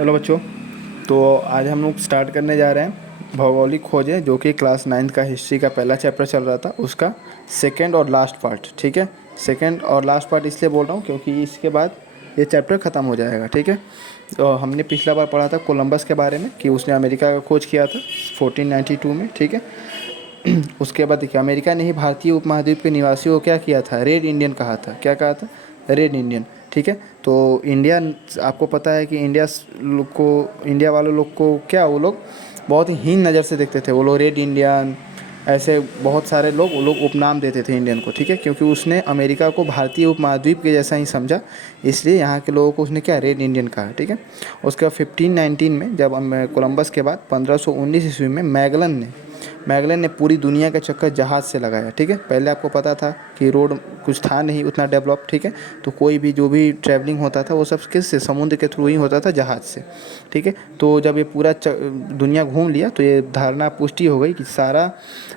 Hello बच्चों। तो आज हम लोग स्टार्ट करने जा रहे हैं भौगोलिक खोजें, जो कि क्लास 9 का हिस्ट्री का पहला चैप्टर चल रहा था, उसका सेकंड और लास्ट पार्ट। ठीक है, सेकंड और लास्ट पार्ट इसलिए बोल रहा हूँ क्योंकि इसके बाद ये चैप्टर ख़त्म हो जाएगा। ठीक है, तो हमने पिछला बार पढ़ा था कोलंबस के बारे में कि उसने अमेरिका का खोज किया था 1492 में। ठीक है, उसके बाद देखिए अमेरिका ने ही भारतीय उपमहाद्वीप के निवासियों को क्या किया था, रेड इंडियन कहा था। क्या कहा था? Red Indian. ठीक है, तो इंडिया, आपको पता है कि इंडिया वाले लोग को क्या, वो लोग बहुत ही हीन नज़र से देखते थे। वो लोग रेड इंडियन, ऐसे बहुत सारे लोग, वो लोग उपनाम देते थे इंडियन को। ठीक है, क्योंकि उसने अमेरिका को भारतीय उपमहाद्वीप के जैसा ही समझा, इसलिए यहाँ के लोगों को उसने क्या, रेड इंडियन कहा। ठीक है, उसके बाद 1519 में जब कोलंबस के बाद 1519 ईस्वी में मैगलन ने पूरी दुनिया का चक्कर जहाज़ से लगाया। ठीक है, पहले आपको पता था कि रोड कुछ था नहीं उतना डेवलप। ठीक है, तो कोई भी जो भी ट्रैवलिंग होता था वो सब किससे, समुद्र के थ्रू ही होता था, जहाज़ से। ठीक है, तो जब ये पूरा दुनिया घूम लिया तो ये धारणा पुष्टि हो गई कि सारा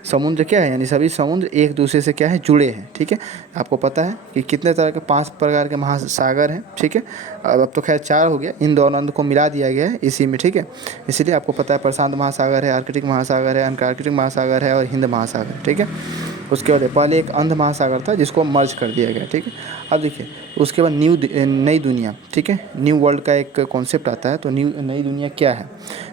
समुद्र क्या है, यानी सभी समुद्र एक दूसरे से क्या है, जुड़े हैं। ठीक है, आपको पता है कि कितने तरह के, 5 प्रकार के महासागर हैं। ठीक है, अब तो खैर 4 हो गया, इन दोनों को मिला दिया गया है इसी में। ठीक है, इसीलिए आपको पता है प्रशांत महासागर है, आर्कटिक महासागर है, अंटार्कटिक महासागर है और हिंद महासागर। ठीक है, उसके बाद पहले एक अंध महासागर था जिसको मर्ज कर दिया गया। ठीक है, अब देखिए उसके बाद नई दुनिया। ठीक है, न्यू वर्ल्ड का एक कॉन्सेप्ट आता है। तो नई दुनिया क्या है?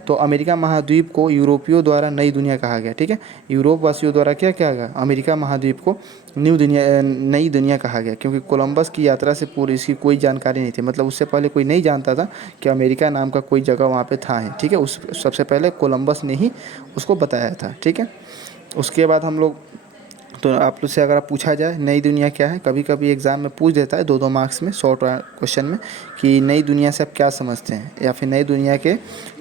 तो अमेरिका महाद्वीप को यूरोपियों द्वारा नई दुनिया कहा गया। ठीक है, यूरोप वासियों द्वारा क्या कहा गया, अमेरिका महाद्वीप को नई दुनिया कहा गया, क्योंकि कोलंबस की यात्रा से पूरी इसकी कोई जानकारी नहीं थी। मतलब उससे पहले कोई नहीं जानता था कि अमेरिका नाम का कोई जगह वहाँ पे था है। ठीक है, उस सबसे पहले कोलंबस ने ही उसको बताया था। ठीक है, उसके बाद हम लोग, तो आप लोग से अगर आप पूछा जाए नई दुनिया क्या है, कभी कभी एग्ज़ाम में पूछ देता है 2-2 मार्क्स में, शॉर्ट क्वेश्चन में, कि नई दुनिया से आप क्या समझते हैं, या फिर नई दुनिया के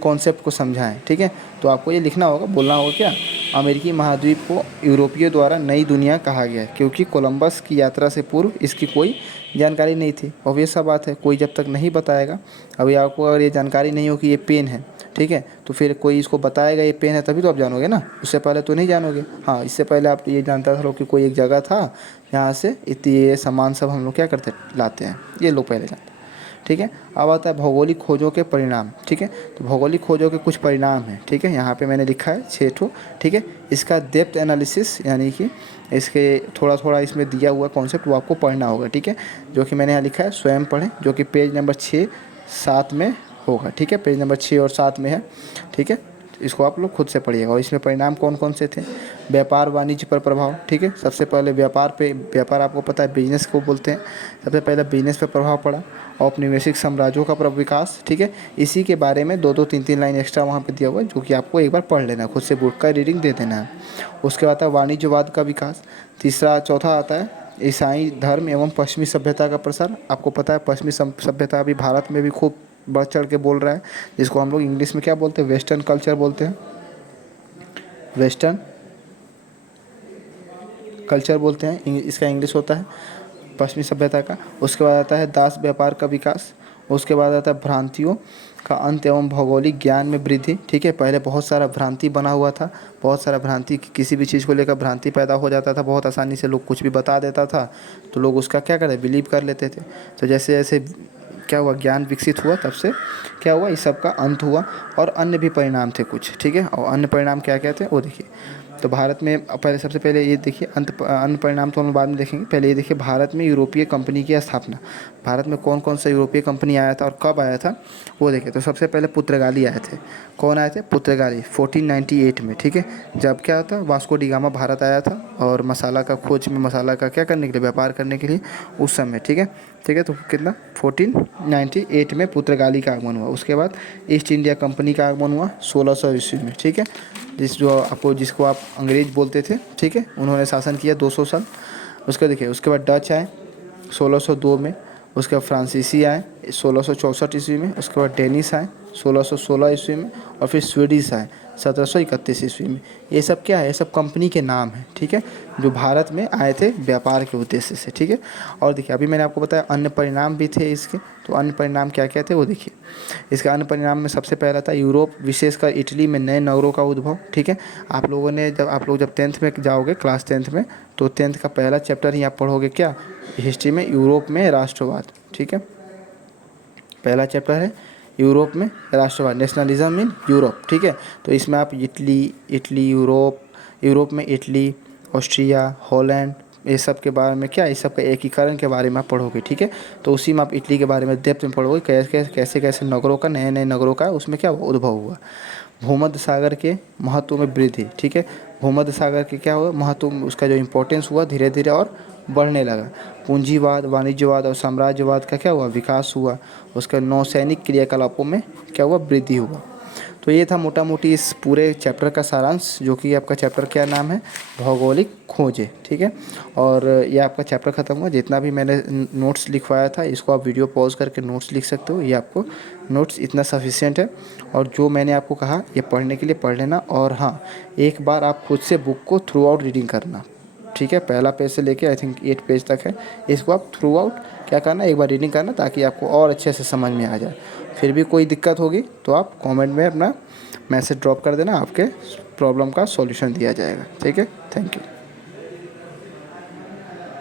कॉन्सेप्ट को समझाएं। ठीक है, तो आपको ये लिखना होगा, बोलना होगा क्या, अमेरिकी महाद्वीप को यूरोपियों द्वारा नई दुनिया कहा गया क्योंकि कोलंबस की यात्रा से पूर्व इसकी कोई जानकारी नहीं थी। ऑब्वियस सा बात है, कोई जब तक नहीं बताएगा, अभी आपको अगर ये जानकारी नहीं हो कि ये पेन है, ठीक है, तो फिर कोई इसको बताएगा ये पेन है, तभी तो आप जानोगे ना, उससे पहले तो नहीं जानोगे। हाँ, इससे पहले आप ये जानता था लोग कि कोई एक जगह था, यहाँ से इतनी ये सामान सब हम लोग क्या करते लाते हैं, ये लोग पहले जानते हैं। ठीक है, अब आता है भौगोलिक खोजों के परिणाम। ठीक है, तो भौगोलिक खोजों के कुछ परिणाम हैं। ठीक है, यहाँ पे मैंने लिखा है 6 ठो। ठीक है, इसका डेप्थ एनालिसिस, यानी कि इसके थोड़ा थोड़ा इसमें दिया हुआ कॉन्सेप्ट वो आपको पढ़ना होगा। ठीक है, जो कि मैंने यहाँ लिखा है, स्वयं पढ़ें, जो कि पेज नंबर 6-7 में होगा। ठीक है, पेज नंबर 6 और 7 में है। ठीक है, इसको आप लोग खुद से पढ़िएगा। और इसमें परिणाम कौन कौन से थे? व्यापार वाणिज्य पर प्रभाव। ठीक है, सबसे पहले व्यापार आपको पता है बिजनेस को बोलते हैं, सबसे पहले बिजनेस पर प्रभाव पड़ा। औपनिवेशिक साम्राज्यों का विकास। ठीक है, इसी के बारे में 2-2 3-3 लाइन एक्स्ट्रा वहाँ पे दिया हुआ है, जो कि आपको एक बार पढ़ लेना है, खुद से बुक का रीडिंग दे देना है। उसके बाद आता है वाणिज्यवाद का विकास। चौथा आता है ईसाई धर्म एवं पश्चिमी सभ्यता का प्रसार। आपको पता है पश्चिमी सभ्यता अभी भारत में भी खूब बढ़ चढ़ के बोल रहा है, जिसको हम लोग इंग्लिश में क्या बोलते हैं, वेस्टर्न कल्चर बोलते हैं, वेस्टर्न कल्चर बोलते हैं, इसका इंग्लिश होता है पश्चिमी सभ्यता का। उसके बाद आता है दास व्यापार का विकास। उसके बाद आता है भ्रांतियों का अंत एवं भौगोलिक ज्ञान में वृद्धि। ठीक है, पहले बहुत सारा भ्रांति बना हुआ था, बहुत सारा भ्रांति, किसी भी चीज़ को लेकर भ्रांति पैदा हो जाता था, बहुत आसानी से लोग कुछ भी बता देता था, तो लोग उसका क्या करते, बिलीव कर लेते थे। तो जैसे जैसे क्या हुआ, ज्ञान विकसित हुआ, तब से क्या हुआ, इस सब का अंत हुआ। और अन्य भी परिणाम थे कुछ। ठीक है, और अन्य परिणाम क्या क्या थे वो देखिए। तो भारत में पहले, सबसे पहले ये देखिए, अन्य परिणाम तो हम बाद में देखेंगे, पहले ये देखिए भारत में यूरोपीय कंपनी की स्थापना। भारत में कौन कौन सा यूरोपीय कंपनी आया था और कब आया था वो देखिए। तो सबसे पहले पुर्तगाली आए थे। कौन आए थे? पुर्तगाली 1498 में। ठीक है, जब क्या था, वास्को डी गामा भारत आया था, और मसाला का खोज में, मसाला का क्या करने के लिए, व्यापार करने के लिए उस समय। ठीक है, ठीक है, तो कितना, 1498 में पुर्तगाली का आगमन हुआ। उसके बाद ईस्ट इंडिया कंपनी का आगमन हुआ 1600 ईस्वी में। ठीक है, जिसको आप अंग्रेज बोलते थे। ठीक है, उन्होंने शासन किया 200 साल। उसके देखिए, उसके बाद डच आए 1602 में। उसके बाद फ्रांसीसी आए 1664 ईस्वी में। उसके बाद डेनिस आए 1616 ईस्वी में। और फिर स्वीडिश आए 1731 ईस्वी में। ये सब क्या है, ये सब कंपनी के नाम हैं। ठीक है, जो भारत में आए थे व्यापार के उद्देश्य से। ठीक है, और देखिए अभी मैंने आपको बताया अन्य परिणाम भी थे इसके। तो अन्य परिणाम क्या क्या थे वो देखिए। इसका अन्य परिणाम में सबसे पहला था यूरोप, विशेषकर इटली में नए नगरों का उद्भव। ठीक है, आप लोग जब 10th में जाओगे, क्लास 10th में, तो 10th का पहला चैप्टर ही आप पढ़ोगे क्या, हिस्ट्री में, यूरोप में राष्ट्रवाद। ठीक है, पहला चैप्टर है यूरोप में राष्ट्रवाद, नेशनलिज्म इन यूरोप, ठीक है। तो इसमें आप इटली यूरोप में इटली, ऑस्ट्रिया, हॉलैंड, ये सब के बारे में क्या, इस सब का एकीकरण के बारे में आप पढ़ोगे, ठीक है। तो उसी में आप इटली के बारे में डेप्थ में पढ़ोगे, कैसे कैसे नगरों का, नए नए नगरों का उसमें क्या उद्भव हुआ। भूमध्य सागर के महत्व में वृद्धि, ठीक है। भूमध्य सागर के क्या हुआ महत्व, उसका जो इम्पोर्टेंस हुआ धीरे धीरे और बढ़ने लगा। पूंजीवाद, वाणिज्यवाद और साम्राज्यवाद का क्या हुआ विकास हुआ। उसका नौसैनिक क्रियाकलापों में क्या हुआ वृद्धि हुआ। तो ये था मोटा मोटी इस पूरे चैप्टर का सारांश, जो कि आपका चैप्टर क्या नाम है, भौगोलिक खोजें, ठीक है। और ये आपका चैप्टर ख़त्म हुआ। जितना भी मैंने नोट्स लिखवाया था इसको आप वीडियो पॉज करके नोट्स लिख सकते हो, ये आपको नोट्स इतना सफिशिएंट है। और जो मैंने आपको कहा ये पढ़ने के लिए पढ़ लेना। और हाँ, एक बार आप खुद से बुक को थ्रू आउट रीडिंग करना, ठीक है। पहला पेज से लेके आई थिंक 8 पेज तक है, इसको आप थ्रू आउट क्या करना, एक बार रीडिंग करना, ताकि आपको और अच्छे से समझ में आ जाए। फिर भी कोई दिक्कत होगी तो आप कमेंट में अपना मैसेज ड्रॉप कर देना, आपके प्रॉब्लम का सॉल्यूशन दिया जाएगा, ठीक है। Thank you.